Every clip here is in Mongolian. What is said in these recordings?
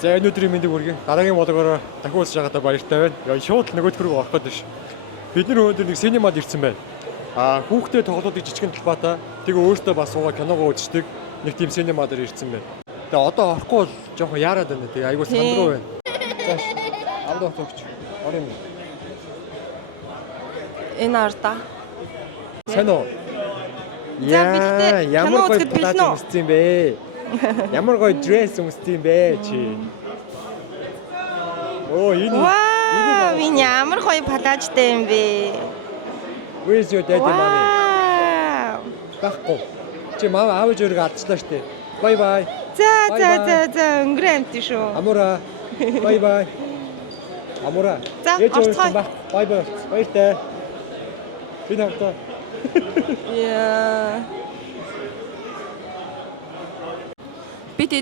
За өнөөдрийн мэндийг хүргэе. Дараагийн болгоороо дахин уулзж байгаадаа баяртай байна. Яа шууд нөгөөдгөр рүү орох гэдэг ш. Бид нар өнөөдөр нэг синемад ирсэн байна. Хүүхдээ тоглоодыг жижигэн талбайтай. Тэгээ өөртөө бас суугаа киногоо үздэг. Нэг тийм синемад ирсэн байна. Тэгээ одоо орохгүй бол жоохон яарад байна. Тэгээ айгуу сандруу байна. Зааш. Аваад өгч. Орё юм. Энэ арда. Сайн уу? Яа, ямар гоё плаж өмссөн бэ? Ямар гоё дресс өмссөн бэ чи? Оо, энэ. Вау, энэ ямар гоё плажтай юм бэ? Where's your daddy mommy? Бахгүй. Чи мав аавж өргө алдчихлаа штэ. Bye bye. За өнгөрөө амт шүү. Амура. Bye bye. Амура. Ээж өргөсөн баг. Bye bye. Баяртай. Би тавтаа. Яа. Бид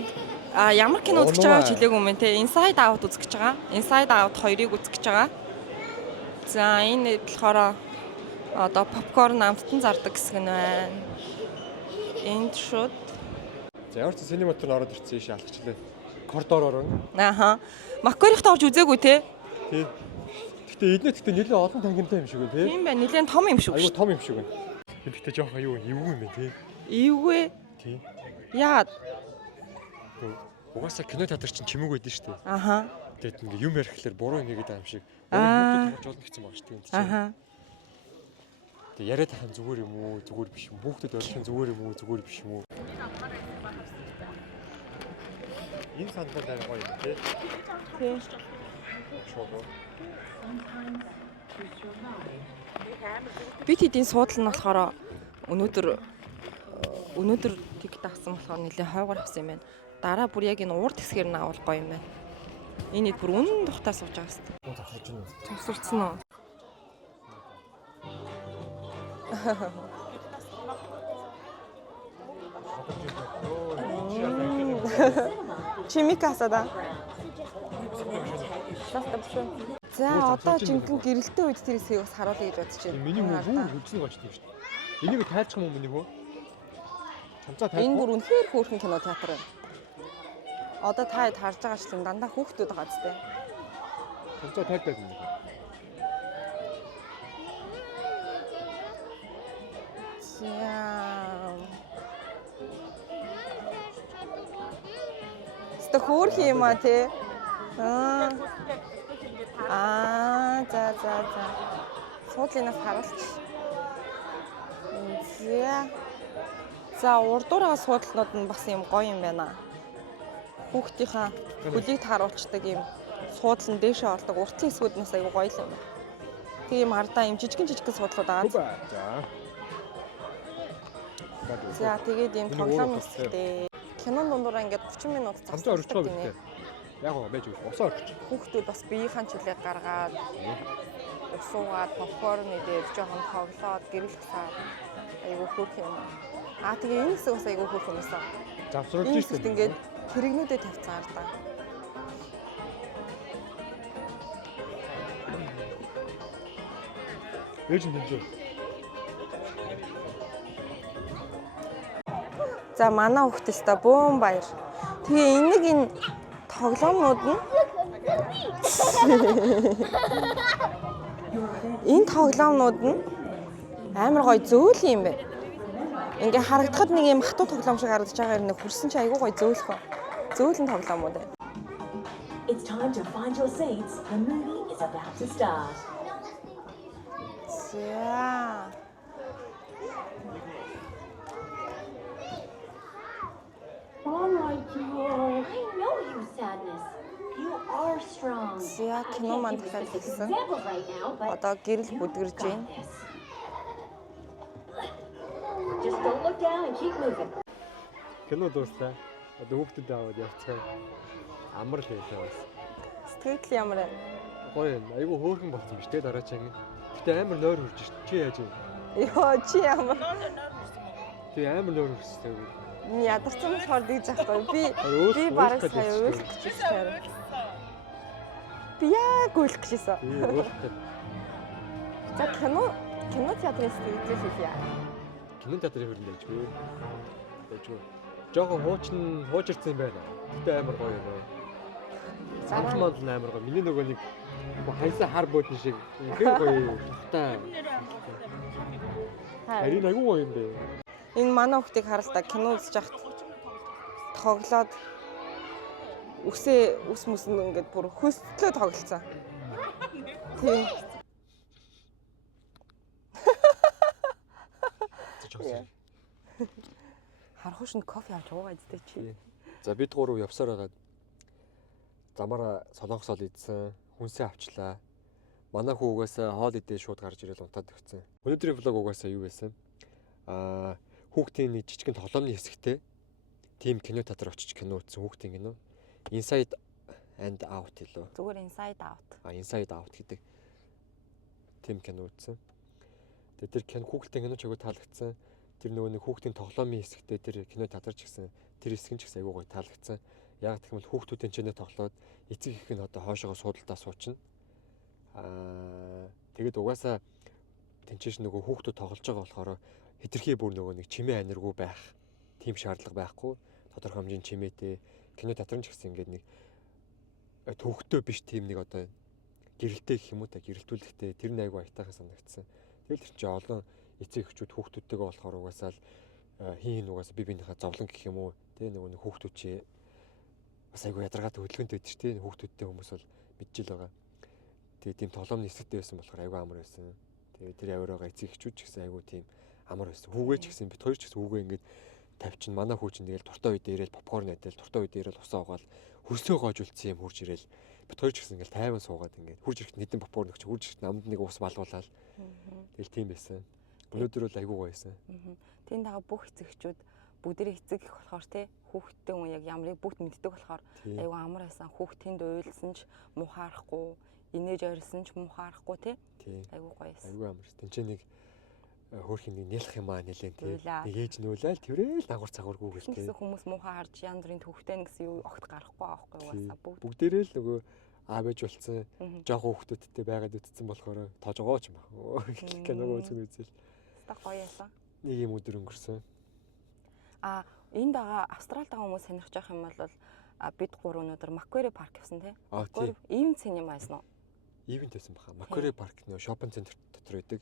ямар кино үзэж байгааг хэлээгүй юм те. Inside Out үзэж байгаа. Inside Out 2-ыг үзэж байгаа. За энэ болохоор одоо попкорн амттан зардаг хэсэг нь байна. Энд шууд. За ямар ч синематор ороод ирсэн ийш алхачлаа. Коридороор нь. Ааха. Маккорихт орж үзээгүй те. Тий. Гэтэ нэлээд олон тангинтай юм шиг байна тий. Тийм байна. Нэлээд том юм шиг. Айгу том юм шиг байна. Гэтэ жоохон юу эвгүй юм бэ тий. Эвгүй. Тий. Яагаад? Угаасаа кино театр чинь чимэг байдэн шүү дээ. Аха. Тэгээд ингээ юм ярихлаар буруу нэгэд юм шиг. Хүүхдүүд болж гэсэн баг шүү дээ. Аха. Тэгээд яриад тахын зүгээр юм уу, зүгээр биш юм. Хүүхдүүд ойлгохын зүгээр юм уу, зүгээр биш юм уу? Энэ сандал дээр гоё юм тий. Тий. Шого. Бид хэдийн суудал нь болохоор өнөөдөр тикет авсан болохоор нэлээ хойгоор авсан юм байна. Дараа бүр яг энэ урд хэсгээр нь авал гоё юм байна. Энэ бүр үнэн тухтаа сууж байгаа хэвээр. Завсарцсан уу? Чимикасада. За одоо жинхэнэ гэрэлтэй үед тэр хэсгийг бас харуулъя гэж бодож байна. Миний хүү хөгжсөн гочтой шүү дээ. Энийг тайлчих юм миний хүү? Энэ бүр үнэхээр хөөрхөн кино театр байна. Одоо та хэд харж байгаа ч юм дандаа хүүхдүүд байгаа зү. Тэнцээ тайлдаг юм. Ста хөөрхөн юм а те. За. Суудлынаас харуулч. За урдуураа суудлууд нь бас юм гоё юм байна. Хүүхдийнхаа хөлийг тааруулцдаг юм суудлын дээшээ ордог уртлын хэсгүүднээс аягүй гоё юм байна. Тийм ардаа юм жижигэн суудлууд байгаа. За тэгээд юм тоглоом хэсэгтэй. Кинон дундуур ингээд 30 минут зарцуулдаг гинэ. Яг гоо байж үү. Усаа орчих. Хүүхдүүд бас биеийнхэн чөлөөг гаргаад усуугаад попкорн идээд жоохон тоглоод гэрэл хасаад айгүй хөөрхөн юм. Тэгээ энэ хэсэг бас айгүй хөөрхөн юмсан. Завсруулж ирсэн. Ингээд хэрэгнүүдэд тавьцаар да. Ээж нь хэлж. За манай хүүхдээс та бөөн баяр. Тэгээ энэ тоглоомнууд нь энэ тоглоомнууд нь амар гоё зөөлөн юм байна. Ингээ харагдахад нэг юм хатуу тоглоом шиг харагдаж байгаа юм. Хүрсэн чи айгүй гоё зөөлөх. Зөөлөн тоглоомууд байна. It's time to find your seats. The movie is about to start. Yeah. All right, Joel. I know your sadness. You are strong. Yeah, кино манд хэлсэн. Одоо гэрэл бүдгэрж байна. Just don't look down and keep moving. Кино дуустаа. Одоо хүүхдэд аваад явцгаа. Амар л хэлээ бас. Сэтгэл ямар вэ? Гоё юм. Айгу хөөрхөн болсон биз дээ дараа чанга. Гэтэ амар нойр хурж шít. Чи яаж юм? Йоо, чи ямар? Тэг амар нойр хурцтай. Ядарсан болохоор дийж байхгүй. Би бараг сая уйлах гэж байна. Би яг уйлах гэжсэн. За кино театрын сэтгэл хэлье. Кино театрын хөрөнд дэжгүй. Дэжгүй. Жохон хуучирсан юм байна. Гэтэ амар гоё юм. Санал мандал амар гоё. Миний нөгөө нэг хайсан хар буудлын шиг үнэхээр гоё. Тухтай. Харин айгүй гоё юм бэ. Энэ манай хүүхдийг харалтаа кино үзэж байхад тоглоод үс мүс нь ингээд бүр хөстлөө тоглолцсон. Тийм. Харахуушнд кофе авч уугаа зүтэй чи. За бид гурав явсаар байгаа. Замаараа солонгосол идсэн, хүнсээ авчлаа. Манай хүү угаасаа хоол идээ шууд гарч ирэл унтаад өгсөн. Өнөөдрийн влог угаасаа юу байсан? Хүүхдийн нэг жижигэн тоглоомны хэсэгтээ тим кино театр очиж кино үзсэн хүүхдийн кино. Inside and Out илүү. Зүгээр Inside Out. Inside Out гэдэг тим кино үзсэн. Тэр хүүхдийн кино ч айгүй таалагдсан. Тэр нөгөө нэг хүүхдийн тоглоомын хэсэгтээ тэр кино театрч гисэн тэр хэсэг нь ч гэсэн айгүй гоё таалагдсан. Яг гэх юм бол хүүхдүүд тэнцэнэ тоглоод эцэг их нь одоо хоошоогоо суудалтаа суучна. Тэгээд угаасаа тэнцээш нөгөө хүүхдүүд тоглож байгаа болохоор хэтэрхий бүр нөгөө нэг чимээ аниргүй байх тийм шаардлага байхгүй. Тодорхой хэмжээний чимээтэй кино театрын ч гэсэн ингээд нэг төвхтөө биш тийм нэг одоо гэрэлтэй гэх юм уу та гэрэлтүүлэхтэй тэр нэг айгүй аятайхан санагдсан. Тэгэл тэр чинь олон эцэг эхчүүд хүүхдүүдтэйгээ болохоор угаасаа л хин угаасаа би биенийхээ зовлон гэх юм уу тэ нөгөө нэг хүүхдүүд чи бас айгүй ядаргаатай хөдөлгөөнтэй байдаг ч тийм хүүхдүүдтэй хүмүүс бол мэдчихэл байгаа. Тэгээ тийм тоглоомны хэсэгтэй байсан болохоор айгүй амар байсан. Тэгээ тэр авираагаа эцэг эхчүүд ч гэсэн айгүй тийм амар байсан. Хүүгээ ч гэсэн бид хоёр ч гэсэн хүүгээ ингээд тавьчин манай хүү чинь тэгэл туртаа үед ирээл попкорн идэл туртаа үед ирээл усаа угаал хөрсөө гоожулсан юм хурж ирээл бид хоёр ч гэсэн ингээл тайван суугаад ингээд хурж ирэхэд нэгэн попкорн өгч хурж ирэхэд намд нэг ус балгуулаад тэгэл тийм байсан. Өнөөдөр бол айгүй гоё байсан. Тэнд байгаа бүх эцэгчүүд бүгдээ эцэг их болохоор те хүүхдтэй хүн яг ямрыг бүгд мэддэг болохоор айгүй амар байсан. Хүүхдэнд уйлсан ч муухаарахгүй, инээж ойрсон ч муухаарахгүй те айгүй гоё байсан. Айгүй амар. Тэнцээ нэг хөөрхийн нэг нэлэх юм аа нэлээд те. Нэг ээж нүүлээл тэрэл дагвар цагваргүй гэлтэй. Тэгсэн хүмүүс муухай харж янз бүрийн төвхтэй гэсэн юу огт гарахгүй аахгүй угаасаа бүгд. Бүгдээрээ л нөгөө аав ээж болцсон жоохон хүүхдүүдтэй байгаад үтцсэн болохоор тоож байгаа ч юм аа. Киног үзэн үзэл. Та гоё яасан. Нэг юм өдөр өнгөрсөн. Энд байгаа Австралид байгаа хүмүүс сонирхож байгаа юм бол бид гурав өнөөдөр Macquarie Park явсан тий. Тийм. Ивент синема байсан уу? Ивент байсан баха. Macquarie Park нөгөө шопинг центр дотор байдаг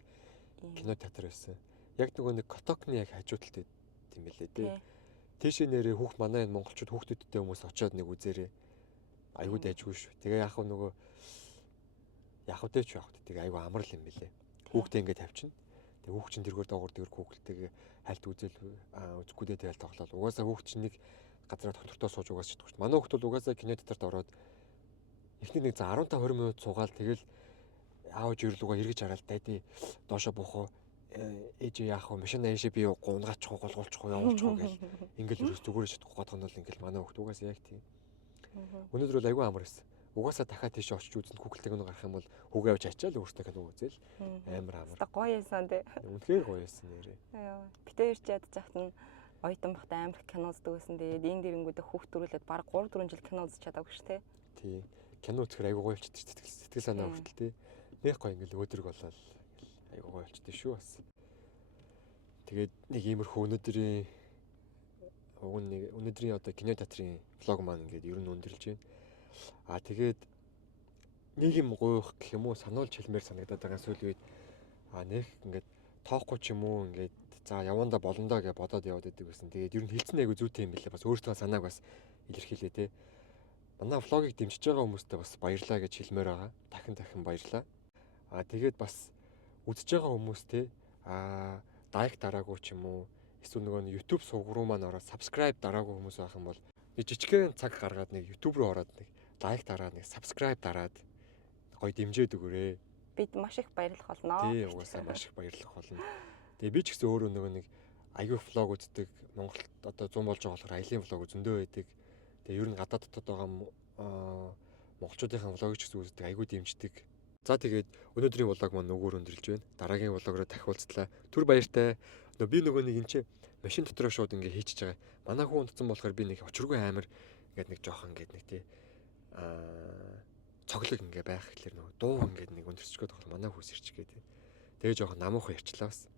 кино театр байсан. Яг нөгөө нэг Котокны яг хажуу талд тийм байлээ тий. Тийшээ нэрээ хүүхд манай энэ монголчууд хүүхдүүдтэй хүмүүс очиод нэг үзээрээ айгүй дайжгүй шүү. Тэгээ яг нөгөө яг үдээч явах тэгээ айгүй амар л юм бэлээ. Хүүхдээ ингээд тавьчихна. Тэгээ хүүхд чинь тэргээр доогор дэгэр хүүхдтэйгээ хальт үзэл үзэхгүйдээ тэгэл тоглоод угаасаа хүүхд чинь нэг газараа доктортой сууж угаасаа чадахгүй шүү. Манай хүүхд бол угаасаа кино театрт ороод эхний нэг 15-20 минут суугаад тэгэл аавж ирлүүгээ эргэж хараад дайди доошо буухаа ээж яах вэ машин аяшаа би гунгаачих уу голгуулчих уу явуулчих уу гэл ингээл ерөөс зүгээрээ чадахгүй гадаг нь бол ингээл манай хүүхд угаасаа яг тийм. Өнөөдөр бол айгүй амар байсан. Угаасаа дахиад тийш очиж үзэн Google-тэй кино гарах юм бол хүүгээ авч ачаал өөртөө кино үзэл амар амар. Гоё яасан тий. Үнэхээр гоё яасан нэрээ. Битээр ядж захт нь оюутан бахта амар кино үздэг байсан. Тэгээд энэ дэрэнгүүдээ хүүхд төрүүлээд баг 3-4 жил кино үзэж чадаагүй шүү тий. Тий. Кино үзэхээр айгүй гоё болчихсон сэтгэл санаа хүртэл тий. Нэг гоё ингээл өдрөг болол айгүй гоё болчтой шүү бас. Тэгээд нэг иймэрхүү өнөөдрийн одоо кино театрын влог маань ингээд ер нь өндөрлж байна. Тэгээд нэг юм гуйх гэх юм уу сануулж хэлмээр санагдаад байгаа сүүлийн үед нэг ингээд тоохгүй ч юм уу ингээд за явандаа болондоо гэж бодоод яваад байдаг гэсэн. Тэгээд ер нь хэлсэн айгүй зүйтэй юм билээ. Бас өөртөө санааг бас илэрхийлээ те. Манай влогийг дэмжиж байгаа хүмүүстээ бас баярлалаа гэж хэлмээр байгаа. Дахин баярлалаа. Тэгээд бас үзэж байгаа хүмүүстээ лайк дараагүй ч юм уу эсвэл нөгөө YouTube сувг руу маань ороод subscribe дараагүй хүмүүс байх юм бол нэг жижигхэн цаг гаргаад нэг YouTube руу ороод нэг лайк дараад нэг subscribe дараад гоё дэмжээд өгөөрэй. Бид маш их баярлах болно. Тийм угаасаа маш их баярлах болно. Тэгээ би ч гэсэн өөрөө нөгөө нэг аягүй влог үздэг. Монголд одоо 100 болж байгаа болохоор аялын влог зөндөө байдаг. Тэгээ ер нь гадаад дотоод байгаа монголчуудын влогыг ч гэсэн үздэг, аягүй дэмждэг. За тэгээд өнөөдрийн влог маань нөгөөр өндөрлж байна. Дараагийн влогоор дахин уулзлаа. Түр баяртай. Би нөгөө нэг энэ машин дотроо шууд ингээ хийчихэж байгаа. Манай хүн унтсан болохоор би нэг очиргүй амар ингээд нэг жоохон ингээд нэг тий цоглог ингээ байх гэхэлэр нөгөө дуу ингээд нэг өндөрчгөөд болохоор манай хүүс ирчихгээ тий. Тэгээ жоохон намуухан ярьчлаа бас.